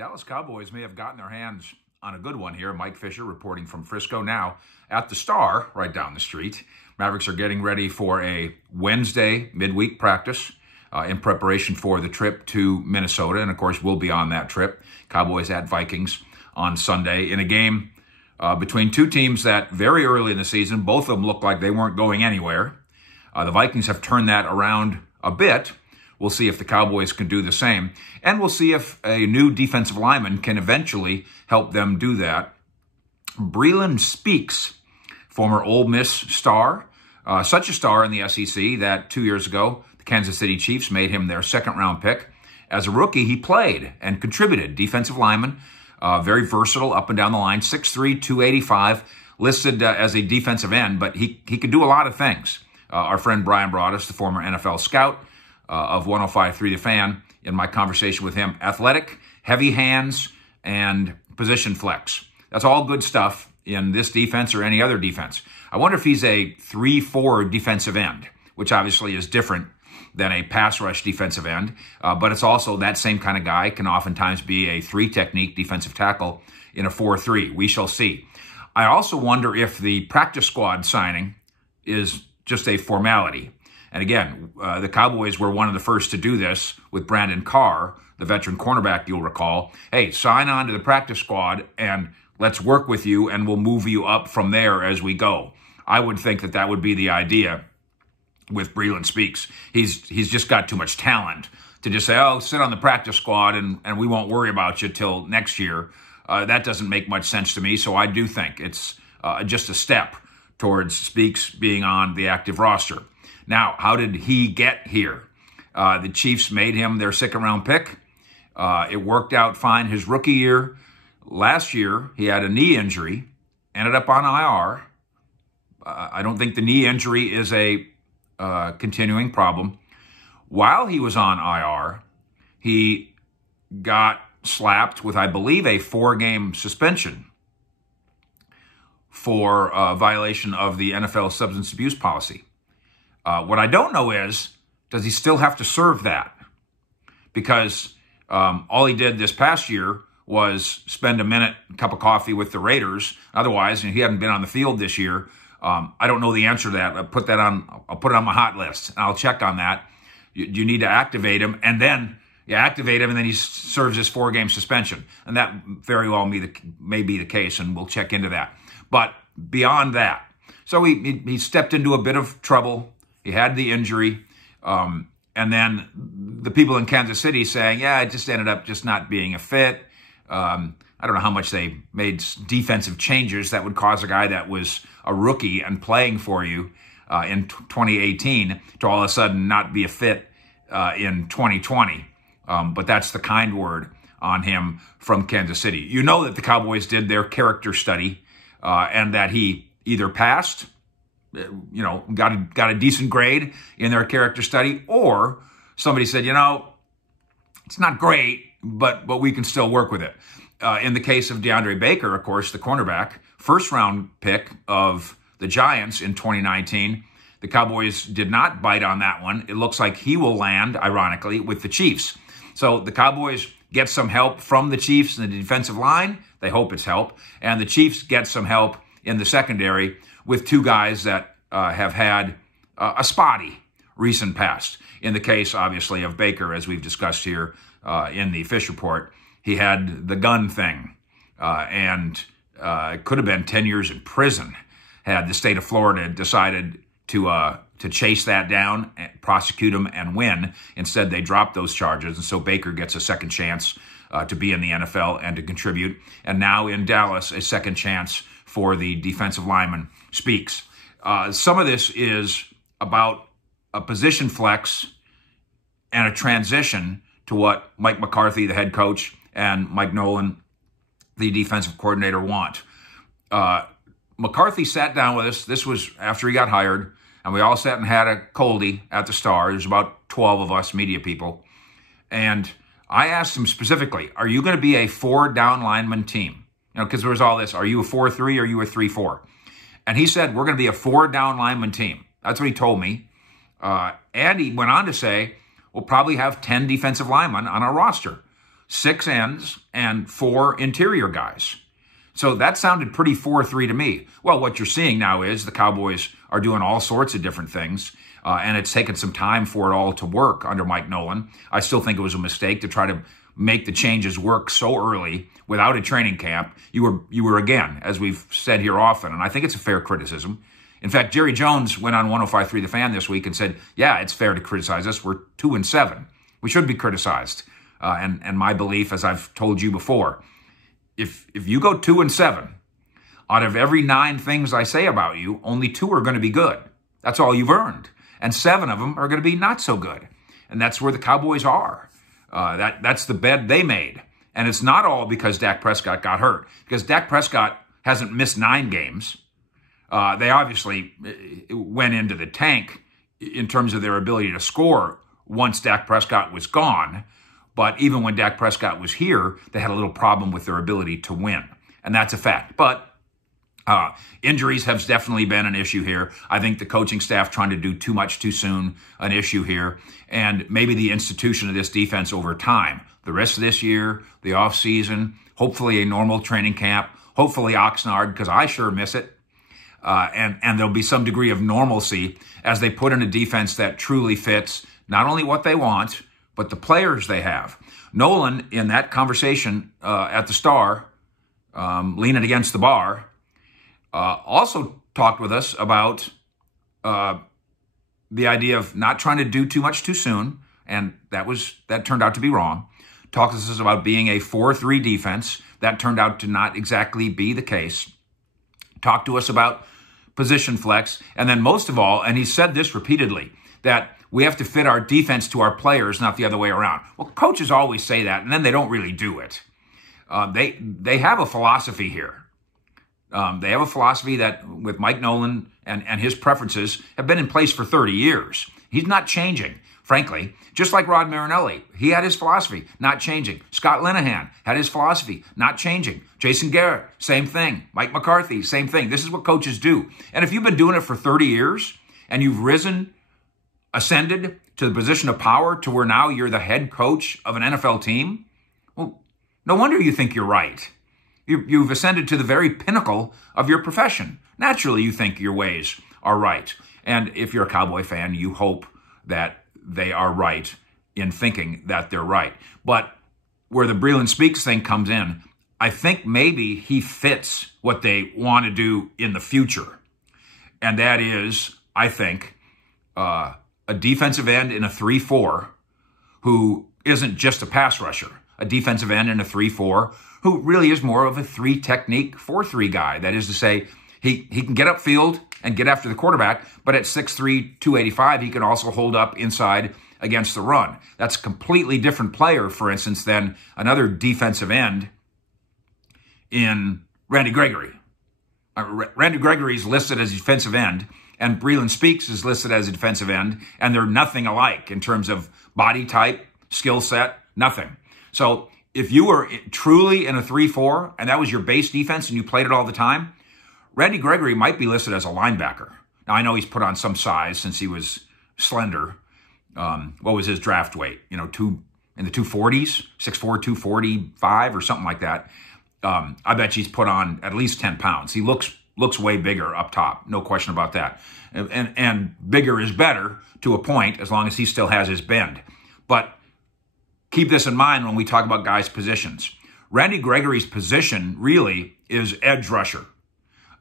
Dallas Cowboys may have gotten their hands on a good one here. Mike Fisher reporting from Frisco now at the Star right down the street. Mavericks are getting ready for a Wednesday midweek practice in preparation for the trip to Minnesota. And, of course, we'll be on that trip. Cowboys at Vikings on Sunday in a game between two teams that very early in the season, both of them looked like they weren't going anywhere. The Vikings have turned that around a bit. We'll see if the Cowboys can do the same. And we'll see if a new defensive lineman can eventually help them do that. Breland Speaks, former Ole Miss star, such a star in the SEC that 2 years ago, the Kansas City Chiefs made him their second-round pick. As a rookie, he played and contributed. Defensive lineman, very versatile up and down the line, 6'3", 285, listed as a defensive end, but he could do a lot of things. Our friend Brian Broaddus, the former NFL scout, of 105.3 The Fan, in my conversation with him, athletic, heavy hands, and position flex. That's all good stuff in this defense or any other defense. I wonder if he's a 3-4 defensive end, which obviously is different than a pass rush defensive end, but it's also that same kind of guy, can oftentimes be a 3-technique defensive tackle in a 4-3. We shall see. I also wonder if the practice squad signing is just a formality. And again, the Cowboys were one of the first to do this with Brandon Carr, the veteran cornerback, you'll recall. Hey, sign on to the practice squad and let's work with you and we'll move you up from there as we go. I would think that that would be the idea with Breland Speaks. He's just got too much talent to just say, oh, sit on the practice squad and we won't worry about you till next year. That doesn't make much sense to me, so I do think it's just a step towards Speaks being on the active roster. Now, how did he get here? The Chiefs made him their second-round pick. It worked out fine his rookie year. Last year, he had a knee injury, ended up on IR. I don't think the knee injury is a continuing problem. While he was on IR, he got slapped with, I believe, a 4-game suspension for violation of the NFL substance abuse policy. What I don't know is, does he still have to serve that? Because all he did this past year was spend a cup of coffee with the Raiders. Otherwise, he hadn't been on the field this year. I don't know the answer to that. I'll put it on my hot list, and I'll check on that. You need to activate him, and then you activate him, and then he serves his 4-game suspension. And that very well may be the case, and we'll check into that. But beyond that, so he stepped into a bit of trouble. He had the injury, and then the people in Kansas City saying, yeah, it just ended up just not being a fit. I don't know how much they made defensive changes that would cause a guy that was a rookie and playing for you in 2018 to all of a sudden not be a fit in 2020. But that's the kind word on him from Kansas City. You know that the Cowboys did their character study and that he either passed, got a decent grade in their character study, or somebody said, it's not great, but we can still work with it. In the case of DeAndre Baker, of course, the cornerback, first-round pick of the Giants in 2019, the Cowboys did not bite on that one. It looks like he will land, ironically, with the Chiefs. So the Cowboys get some help from the Chiefs in the defensive line. They hope it's help. And the Chiefs get some help in the secondary with two guys that have had a spotty recent past. In the case, obviously, of Baker, as we've discussed here in the Fish Report, he had the gun thing, and it could have been 10 years in prison had the state of Florida decided to chase that down, prosecute him, and win. Instead, they dropped those charges, and so Baker gets a second chance to be in the NFL and to contribute. And now in Dallas, a second chance for the defensive lineman Speaks. Some of this is about a position flex and a transition to what Mike McCarthy, the head coach, and Mike Nolan, the defensive coordinator, want. McCarthy sat down with us. This was after he got hired, and we all sat and had a coldie at the Star. There's about 12 of us media people. And I asked him specifically, are you going to be a 4-down lineman team? Because there was all this, are you a 4-3 or are you a 3-4? And he said, we're going to be a 4-down lineman team. That's what he told me. And he went on to say, we'll probably have 10 defensive linemen on our roster. 6 ends and 4 interior guys. So that sounded pretty 4-3 to me. Well, what you're seeing now is the Cowboys are doing all sorts of different things, and it's taken some time for it all to work under Mike Nolan. I still think it was a mistake to try to make the changes work so early without a training camp. You were again, as we've said here often, and I think it's a fair criticism. In fact, Jerry Jones went on 105.3 The Fan this week and said, yeah, it's fair to criticize us. We're 2-7. We should be criticized. And my belief, as I've told you before, if you go 2-7, out of every 9 things I say about you, only 2 are going to be good. That's all you've earned. And 7 of them are going to be not so good. And that's where the Cowboys are. That's the bed they made. And it's not all because Dak Prescott got hurt. Because Dak Prescott hasn't missed 9 games. They obviously went into the tank in terms of their ability to score once Dak Prescott was gone. But even when Dak Prescott was here, they had a little problem with their ability to win. And that's a fact. But injuries have definitely been an issue here. I think the coaching staff trying to do too much too soon, an issue here. And maybe the institution of this defense over time. The rest of this year, the offseason, hopefully a normal training camp, hopefully Oxnard, because I sure miss it. And there'll be some degree of normalcy as they put in a defense that truly fits not only what they want, but the players they have. Nolan, in that conversation at the Star, leaning against the bar, also talked with us about the idea of not trying to do too much too soon, and that turned out to be wrong. Talked to us about being a 4-3 defense. That turned out to not exactly be the case. Talked to us about position flex, and then most of all, and he said this repeatedly, that we have to fit our defense to our players, not the other way around. Well, coaches always say that, and then they don't really do it. They have a philosophy here. They have a philosophy that with Mike Nolan and his preferences have been in place for 30 years. He's not changing, frankly. Just like Rod Marinelli, he had his philosophy, not changing. Scott Linehan had his philosophy, not changing. Jason Garrett, same thing. Mike McCarthy, same thing. This is what coaches do. And if you've been doing it for 30 years and you've ascended to the position of power to where now you're the head coach of an NFL team, well, no wonder you think you're right. You've ascended to the very pinnacle of your profession. Naturally, you think your ways are right. And if you're a Cowboy fan, you hope that they are right in thinking that they're right. But where the Breland Speaks thing comes in, I think maybe he fits what they want to do in the future. And that is, I think, a defensive end in a 3-4 who isn't just a pass rusher. A defensive end in a 3-4 who really is more of a 3-technique 4-3 guy. That is to say, he can get upfield and get after the quarterback, but at 6'3", 285, he can also hold up inside against the run. That's a completely different player, for instance, than another defensive end in Randy Gregory. Randy Gregory is listed as a defensive end, and Breland Speaks is listed as a defensive end, and they're nothing alike in terms of body type, skill set, nothing. So if you were truly in a 3-4, and that was your base defense and you played it all the time, Randy Gregory might be listed as a linebacker. Now, I know he's put on some size since he was slender. What was his draft weight? In the 240s, 6'4", 245 or something like that. I bet he's put on at least 10 pounds. He looks way bigger up top, no question about that. And bigger is better to a point as long as he still has his bend. But keep this in mind when we talk about guys' positions. Randy Gregory's position really is edge rusher.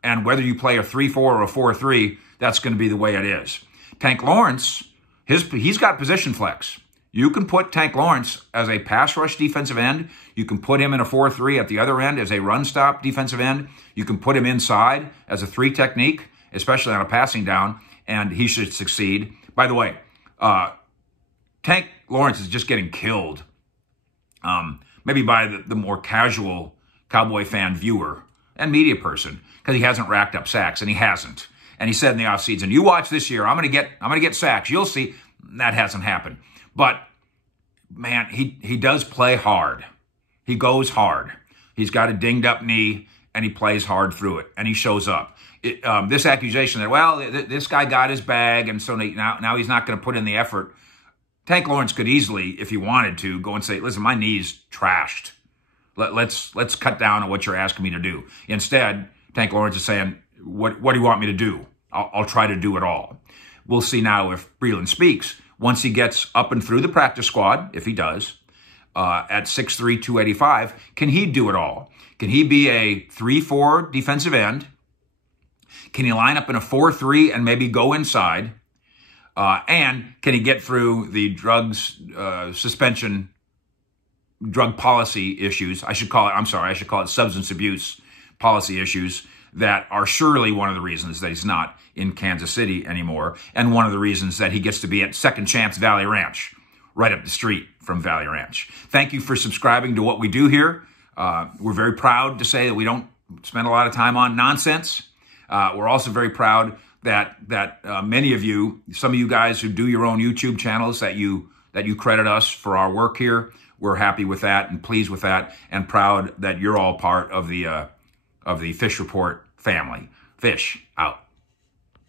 And whether you play a 3-4 or a 4-3, that's going to be the way it is. Tank Lawrence, he's got position flex. You can put Tank Lawrence as a pass rush defensive end. You can put him in a 4-3 at the other end as a run stop defensive end. You can put him inside as a 3 technique, especially on a passing down, and he should succeed. By the way, Tank Lawrence is just getting killed, maybe by the more casual Cowboy fan viewer and media person, because he hasn't racked up sacks, and he hasn't. And he said in the offseason, you watch this year, I'm gonna get sacks. You'll see. That hasn't happened. But man, he does play hard. He goes hard. He's got a dinged up knee, and he plays hard through it, and he shows up. This accusation that, well, this guy got his bag, and so now he's not going to put in the effort. Tank Lawrence could easily, if he wanted to, go and say, listen, my knee's trashed. Let's cut down on what you're asking me to do. Instead, Tank Lawrence is saying, what do you want me to do? I'll try to do it all. We'll see now if Breland Speaks, once he gets up and through the practice squad, if he does, at 6'3", 285, can he do it all? Can he be a 3-4 defensive end? Can he line up in a 4-3 and maybe go inside? And can he get through the suspension, drug policy issues? I should call it substance abuse policy issues that are surely one of the reasons that he's not in Kansas City anymore, and one of the reasons that he gets to be at Second Chance Valley Ranch, right up the street from Valley Ranch. Thank you for subscribing to what we do here. We're very proud to say that we don't spend a lot of time on nonsense. We're also very proud that many of you, some of you guys who do your own YouTube channels, that you credit us for our work here. We're happy with that and pleased with that, and proud that you're all part of the Fish Report family. Fish out.